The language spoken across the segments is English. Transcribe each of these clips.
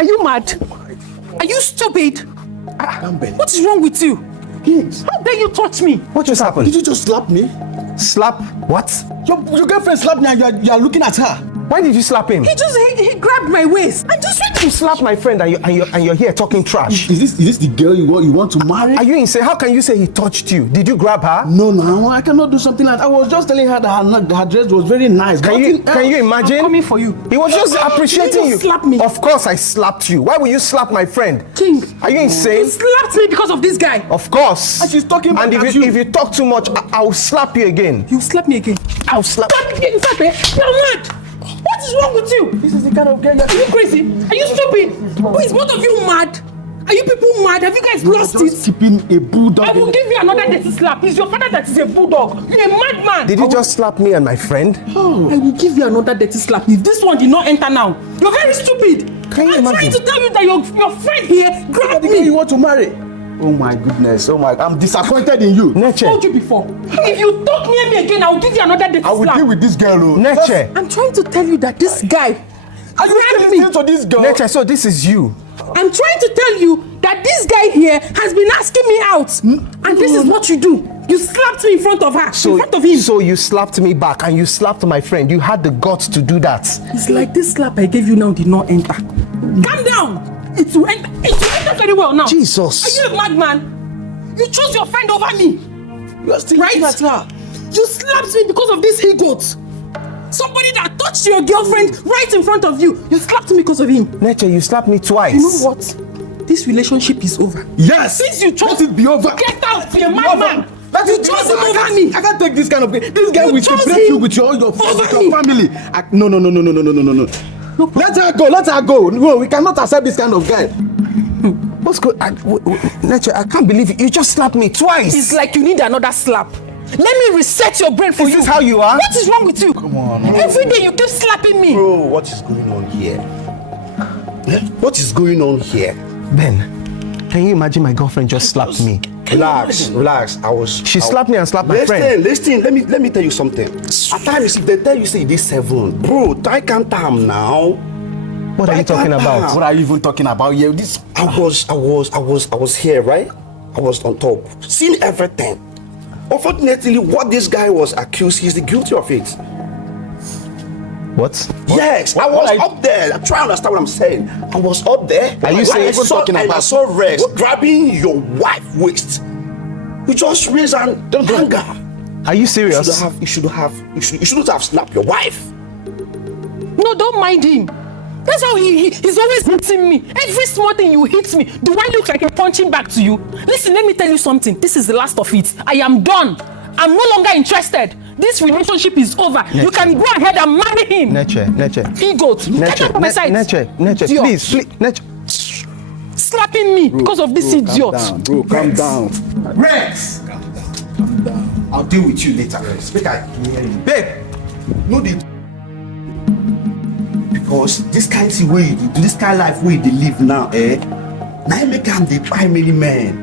Are you mad? Are you stupid? What is wrong with you? How dare you touch me? What just happened? Did you just slap me? Slap? What? Your girlfriend slapped me and you are looking at her. Why did you slap him? He grabbed my waist and just went You slapped my friend and you're here talking trash. Is this the girl you want to marry? Are you insane? How can you say he touched you? Did you grab her? No, I cannot do something like that. I was just telling her that her dress was very nice. Can you imagine? I'm coming for you. He was just appreciating you. Slap me. Of course I slapped you. Why will you slap my friend? King, are you insane? You slapped me because of this guy. Of course. And she's talking back at you. If you talk too much, I'll slap you again. You slap me again. I'll slap you again. You're mad. What is wrong with you? This is the kind of girl Are you crazy? Are you stupid? Oh, is both of you mad? Are you people mad? Have you guys lost it? Keeping a bulldog. I will give you another dirty slap. It's your father that is a bulldog. You're a madman. Did you just slap me and my friend? Oh. I will give you another dirty slap if this one did not enter now. You're very stupid. I'm trying to tell you that your friend here grabbed me. You want to marry? Oh my goodness, I'm disappointed in you. Neche. I told you before. If you talk near me again, I will give you another dirty slap. I will deal with this girl. Neche. I'm trying to tell you that this guy are you listening to this girl? Neche, so this is you. I'm trying to tell you that this guy here has been asking me out. And this is what you do. You slapped me in front of her, in front of him. So you slapped me back and you slapped my friend. You had the guts to do that. It's like this slap I gave you now did not enter. Calm down. It will enter very well now. Jesus. Are you a madman? You chose your friend over me. You are still looking at her. You slapped me because of this he-goat. Somebody that touched your girlfriend right in front of you. You slapped me because of him. Neche, you slapped me twice. You know what? This relationship is over. Yes. Since you chose it be over. Get out, you're a madman. You chose him over me. I can't take this kind of thing. This guy will separate you with your family. No. Let her go. No, we cannot accept this kind of guy. What's good? Neche, I can't believe it. You just slapped me twice. It's like you need another slap. Let me reset your brain for you. Is this how you are? What is wrong with you? Come on. Every day you keep slapping me. Bro, what is going on here? What is going on here? Ben, can you imagine my girlfriend just slapped me? Relax. She slapped me and slapped my friend. Listen. Let me tell you something. At times, if they tell you say this 7, bro, try calm down now. What are you talking about? What are you even talking about here? I was here, right? I was on top, seeing everything. Unfortunately, what this guy was accused, he's the guilty of it. What? Yes, I was up there. I'm trying to understand what I'm saying. I was up there. Are you saying I saw Rex grabbing your wife's waist. You just raised an anger. Are you serious? You shouldn't have slapped your wife. No, don't mind him. That's how he's always hitting me. Every small thing you hit me, do I look like I'm punching back to you? Listen, let me tell you something. This is the last of it. I am done. I'm no longer interested. This relationship is over. Neche. You can go ahead and marry him. Neche. He-goat. Get out of my sight. Neche, please. Neche. Slapping me because of this idiot. Calm down. Rex! Calm down. I'll deal with you later, Rex. Babe, no deal. Because this kind of way, this kind of life way they live now, now make them they buy many men.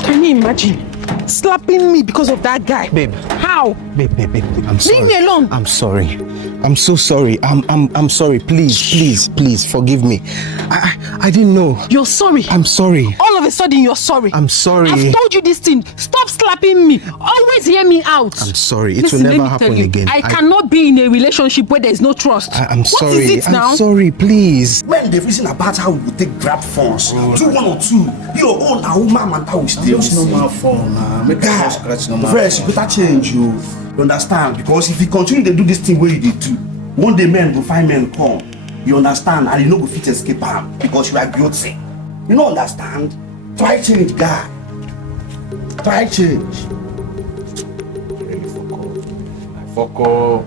Can you imagine? Slapping me because of that guy. Babe. How? Babe. I'm sorry. Leave me alone. I'm sorry. I'm so sorry. I'm sorry. Please forgive me. I didn't know. You're sorry. I'm sorry. All of a sudden you're sorry. I'm sorry. I've told you this thing. Stop slapping me. Always hear me out. I'm sorry. It will never happen again. I cannot be in a relationship where there is no trust. I'm sorry. What is it now? I'm sorry, please. When they reason about how we take grab phones, do 1 or 2. Your own now, woman and how we stay. It's normal phone now. Make a scratch normal. Fresh, you better change you. You understand? Because if you continue to do this thing where you do, one day men will find men come. You understand? And you know we fit escape them because you are guilty. You don't understand? Try change, guy. Try change. Fuck off.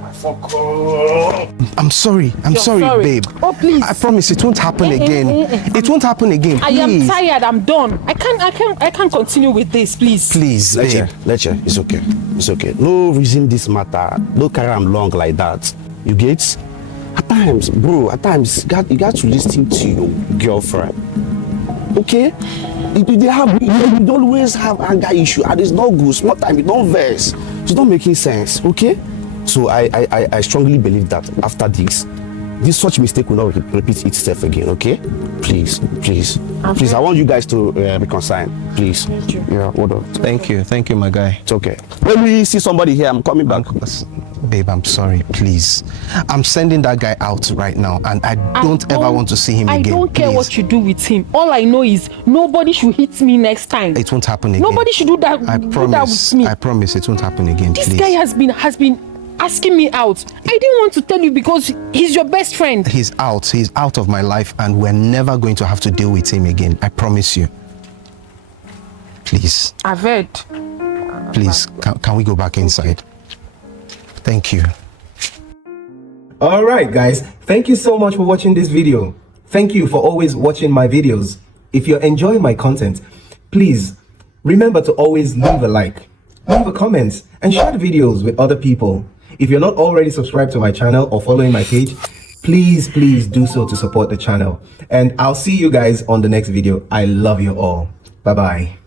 I'm sorry. I'm sorry, babe. Oh, please. I promise it won't happen again. It won't happen again. Please. I am tired. I'm done. I can't continue with this, please. Please, babe. Lecture. It's okay. No reason this matter. No carry am long like that. You get? At times, bro, you got to listen to your girlfriend. Okay? If you always have anger issue, and it's not good. Small time, you don't vex. It's not making sense. Okay? So I strongly believe that after this, this such mistake will not repeat itself again, okay? Please, please, please. I want you guys to reconcile, please. Yeah, hold on. Thank you, my guy. It's okay. When we see somebody here, I'm coming back. Babe, I'm sorry, please. I'm sending that guy out right now, and I don't ever want to see him again. I don't care please. what you do with him. All I know is nobody should hit me next time. It won't happen again. Nobody should do that. I do that with me. I promise it won't happen again. This please. guy has been asking me out. I didn't want to tell you because he's your best friend. He's out of my life, and we're never going to have to deal with him again. I promise you. Please. I've heard. Please, can we go back inside? Thank you. Alright guys, thank you so much for watching this video. Thank you for always watching my videos. If you're enjoying my content, please remember to always leave a like, leave a comment, and share the videos with other people. If you're not already subscribed to my channel or following my page, please do so to support the channel. And I'll see you guys on the next video. I love you all. Bye bye.